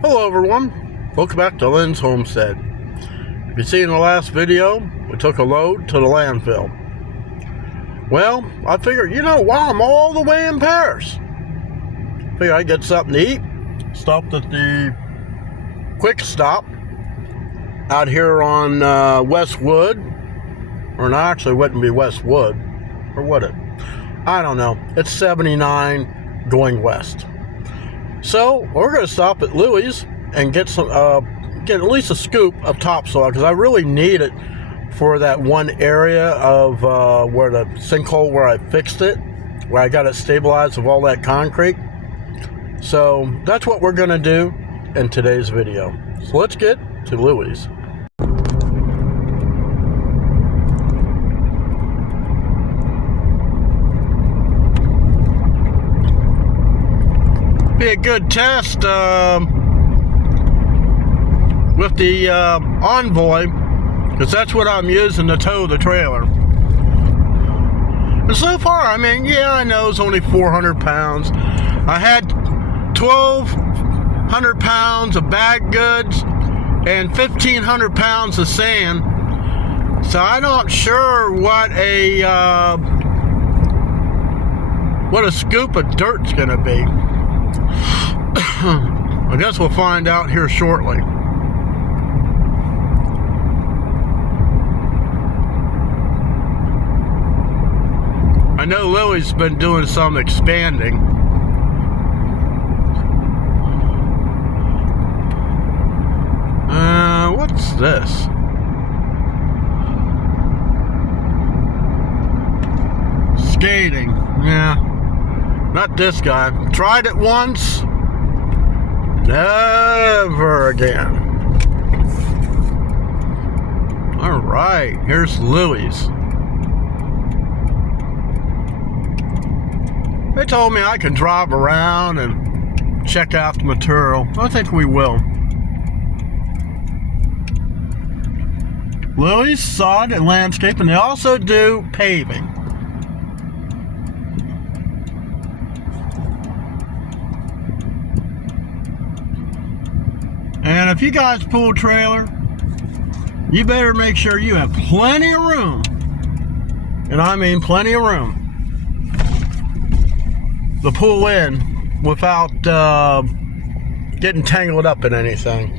Hello everyone, welcome back to Lynn's Homestead. If you see in the last video, we took a load to the landfill. Well, I figured, while I'm all the way in Paris, figured I'd get something to eat. Stopped at the Quick Stop out here on Westwood, or no, actually it wouldn't be Westwood, or would it? I don't know. It's 79 going west. So we're going to stop at Louis and get some, get at least a scoop of topsoil, because I really need it for that one area of where the sinkhole where I fixed it, where I got it stabilized with all that concrete. So that's what we're going to do in today's video. So let's get to Louis. Be a good test with the Envoy, because that's what I'm using to tow the trailer. And so far, I mean, yeah, I know it's only 400 pounds. I had 1,200 pounds of bag goods and 1,500 pounds of sand. So I'm not sure what a scoop of dirt's gonna be. I guess we'll find out here shortly. I know Lily's been doing some expanding. What's this? Skating, yeah. Not this guy. Tried it once. Never again. All right, here's Louis. They told me I can drive around and check out the material. I think we will. Louis Sod and Landscape, and they also do paving. And if you guys pull a trailer, you better make sure you have plenty of room. And I mean plenty of room to pull in without getting tangled up in anything.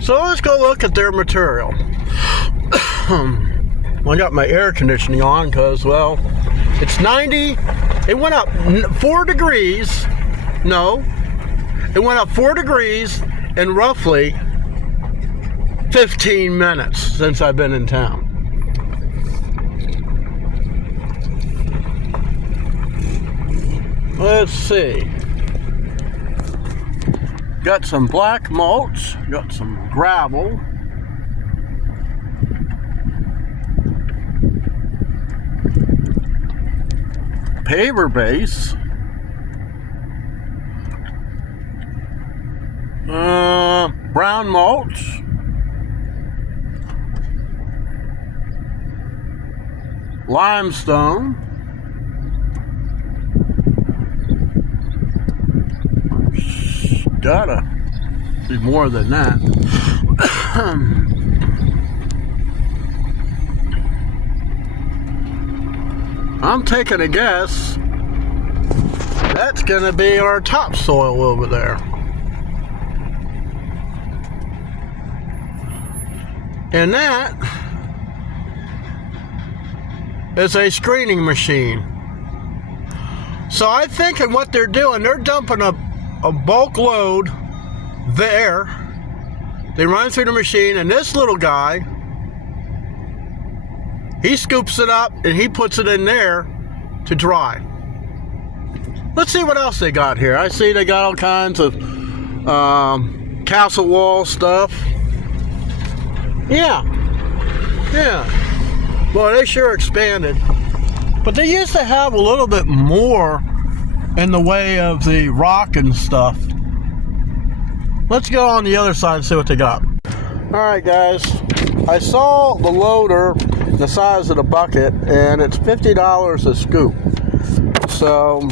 So let's go look at their material. I got my air conditioning on because, well, it's 90. It went up 4 degrees. No, it went up 4 degrees in roughly 15 minutes since I've been in town. Let's see. Got some black mulch, got some gravel. Paver base. Brown mulch. Limestone. Gotta be more than that. I'm taking a guess. That's gonna be our topsoil over there. And that is a screening machine. So I think what they're doing, they're dumping a bulk load there. They run it through the machine, and this little guy, he scoops it up and he puts it in there to dry. Let's see what else they got here. I see they got all kinds of castle wall stuff. Yeah. Boy, they sure expanded. But they used to have a little bit more in the way of the rock and stuff. Let's go on the other side and see what they got. Alright guys, I saw the loader, the size of the bucket, and it's $50 a scoop. So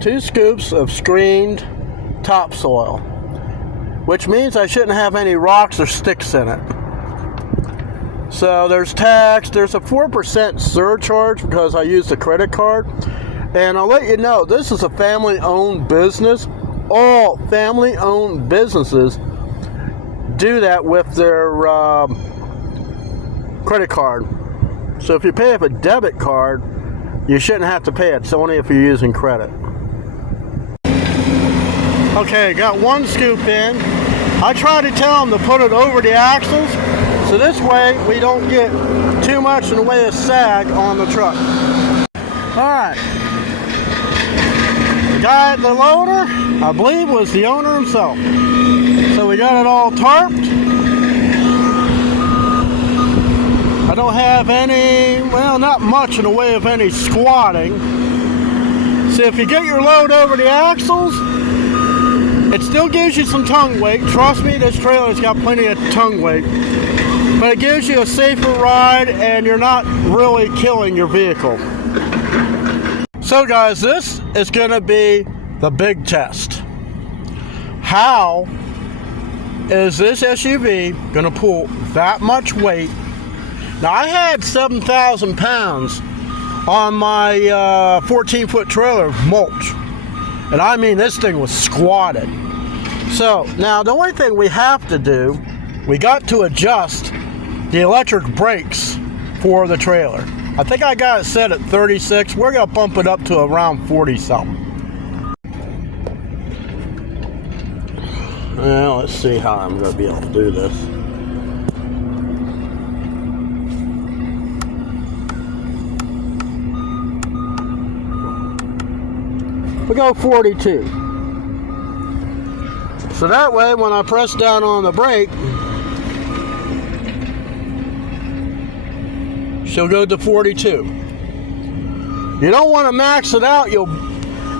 2 scoops of screened topsoil, which means I shouldn't have any rocks or sticks in it. So there's tax, there's a 4% surcharge because I used a credit card. And I'll let you know, this is a family-owned business. All family-owned businesses do that with their credit card. So if you pay with a debit card, you shouldn't have to pay it. It's only if you're using credit. Okay, got one scoop in. I try to tell them to put it over the axles, so this way we don't get too much in the way of sag on the truck. Alright. The guy at the loader, I believe, was the owner himself. So we got it all tarped. I don't have any, well, not much in the way of any squatting. See, if you get your load over the axles, it still gives you some tongue weight. Trust me, this trailer's got plenty of tongue weight. But it gives you a safer ride and you're not really killing your vehicle. So guys, this is going to be the big test. How is this SUV going to pull that much weight? Now I had 7,000 pounds on my 14-foot trailer mulch. And I mean, this thing was squatted. So now the only thing we have to do, we got to adjust the electric brakes for the trailer. I think I got it set at 36. We're going to bump it up to around 40 something. Well, let's see how I'm going to be able to do this. We go 42. So that way, when I press down on the brake, she'll go to 42. You don't want to max it out.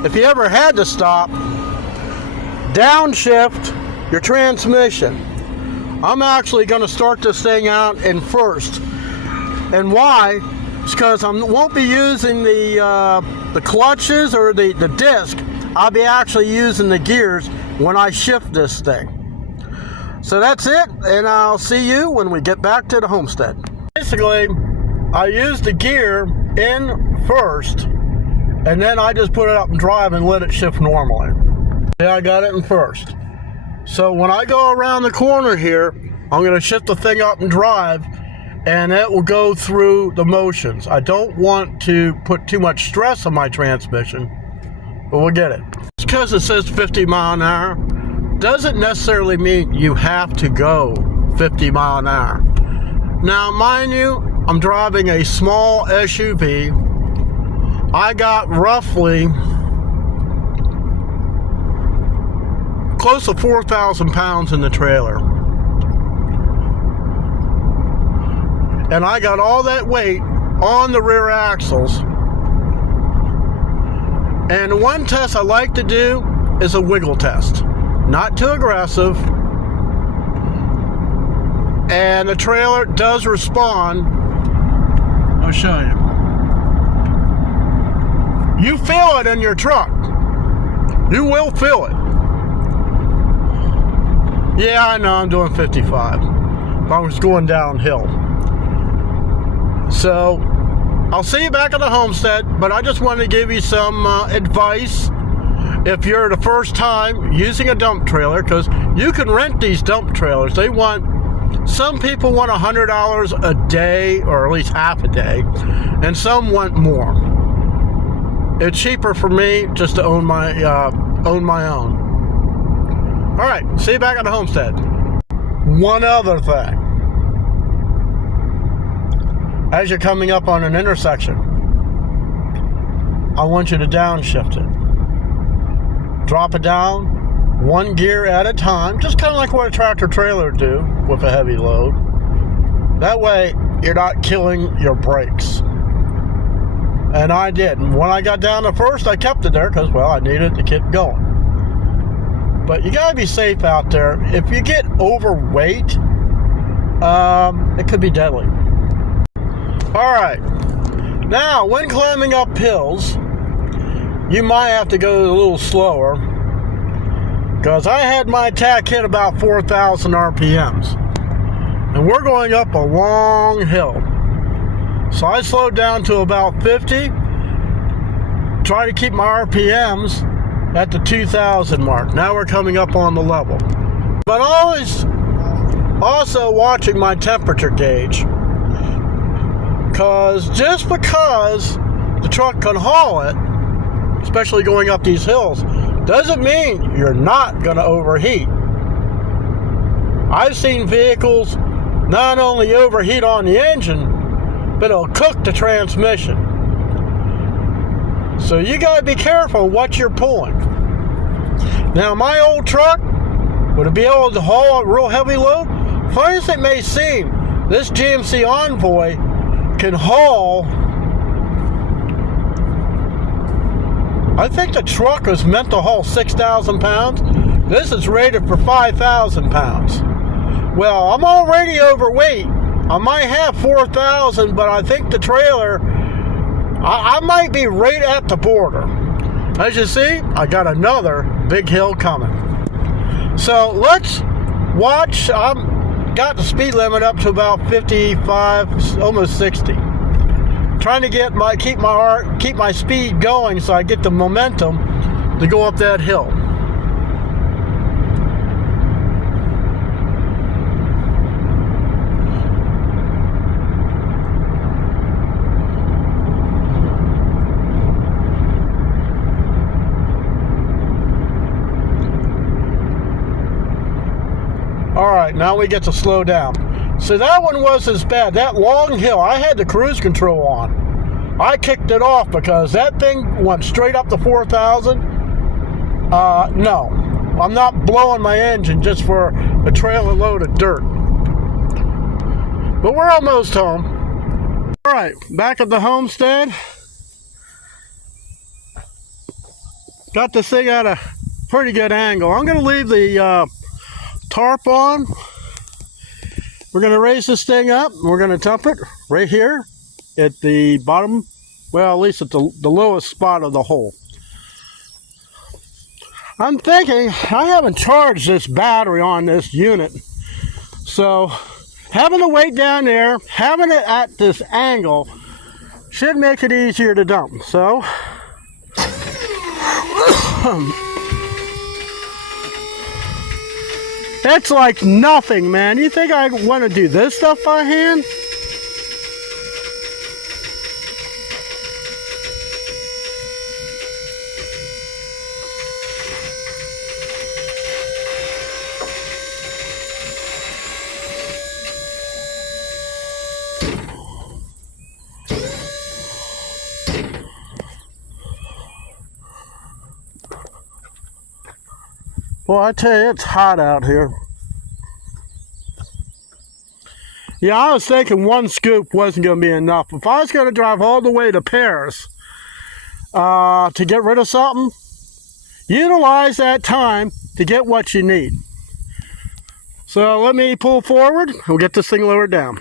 If you ever had to stop, downshift your transmission. I'm actually going to start this thing out in first. And why? It's because I won't be using the clutches or the disc. I'll be actually using the gears when I shift this thing. So that's it, and I'll see you when we get back to the homestead. Basically, I use the gear in first, and then I just put it up and drive and let it shift normally. Yeah, I got it in first. So when I go around the corner here, I'm going to shift the thing up and drive, and it will go through the motions. I don't want to put too much stress on my transmission, but we'll get it. Just because it says 50 mile an hour doesn't necessarily mean you have to go 50 mile an hour. Now, mind you, I'm driving a small SUV. I got roughly close to 4,000 pounds in the trailer. And I got all that weight on the rear axles. And the one test I like to do is a wiggle test. Not too aggressive. And the trailer does respond. I'll show you. You feel it in your truck. You will feel it. Yeah, I know I'm doing 55. I was going downhill. So, I'll see you back at the homestead, but I just wanted to give you some advice if you're the first time using a dump trailer, because you can rent these dump trailers. Some people want $100 a day, or at least half a day, and some want more. It's cheaper for me just to own my own. All right, see you back at the homestead. One other thing. As you're coming up on an intersection, I want you to downshift it. Drop it down, one gear at a time, just kind of like what a tractor trailer do with a heavy load. That way, you're not killing your brakes. And I did. And when I got down to first, I kept it there because, well, I needed to keep going. But you gotta be safe out there. If you get overweight, it could be deadly. All right, now when climbing up hills, you might have to go a little slower because I had my tack hit about 4,000 RPMs. And we're going up a long hill. So I slowed down to about 50, try to keep my RPMs at the 2,000 mark. Now we're coming up on the level. But always also watching my temperature gauge, because just because the truck can haul it, especially going up these hills, doesn't mean you're not going to overheat. I've seen vehicles not only overheat on the engine, but it'll cook the transmission. So you got to be careful what you're pulling. Now my old truck, would it be able to haul a real heavy load? Funny as it may seem, this GMC Envoy can haul, I think the truck was meant to haul 6,000 pounds. This is rated for 5,000 pounds. Well, I'm already overweight. I might have 4,000, but I think the trailer, I might be right at the border. As you see, I got another big hill coming. So let's watch. I've got the speed limit up to about 55, almost 60. Trying to keep my speed going so I get the momentum to go up that hill. Alright, now we get to slow down. So that one wasn't as bad. That long hill, I had the cruise control on. I kicked it off because that thing went straight up to 4,000. No, I'm not blowing my engine just for a trailer load of dirt. But we're almost home. Alright, back at the homestead. Got this thing at a pretty good angle. I'm going to leave the tarp on. We're going to raise this thing up. We're going to dump it right here at the bottom, well, at least at the lowest spot of the hole. I'm thinking I haven't charged this battery on this unit, so having the weight down there, having it at this angle should make it easier to dump. So that's like nothing, man. You think I want to do this stuff by hand? Well, I tell you, it's hot out here. Yeah, I was thinking one scoop wasn't going to be enough. If I was going to drive all the way to Paris to get rid of something, utilize that time to get what you need. So let me pull forward and we'll get this thing lowered down.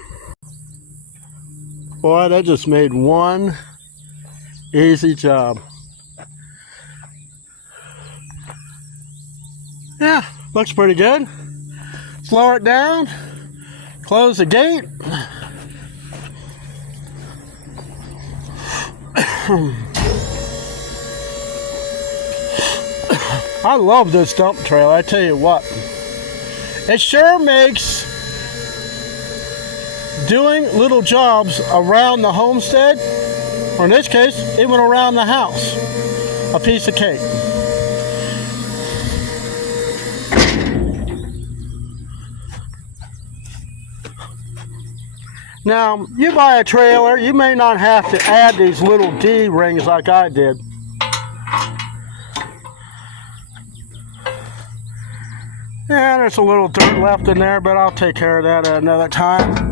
Boy, that just made one easy job. Yeah, looks pretty good. Let's lower it down, close the gate. I love this dump trailer, I tell you what. It sure makes doing little jobs around the homestead, or in this case, even around the house, a piece of cake. Now, you buy a trailer, you may not have to add these little D-rings like I did. Yeah, there's a little dirt left in there, but I'll take care of that at another time.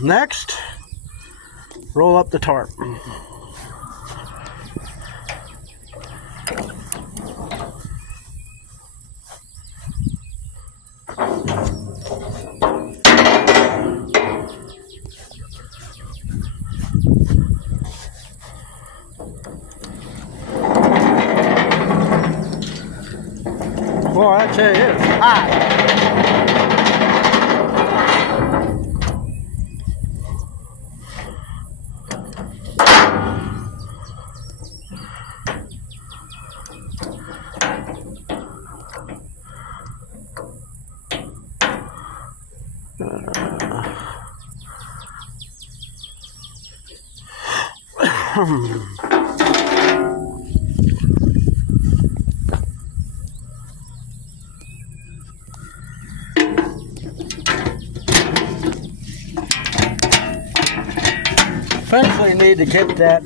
Next, roll up the tarp. Boy, I tell you, it's hot. Eventually need to get that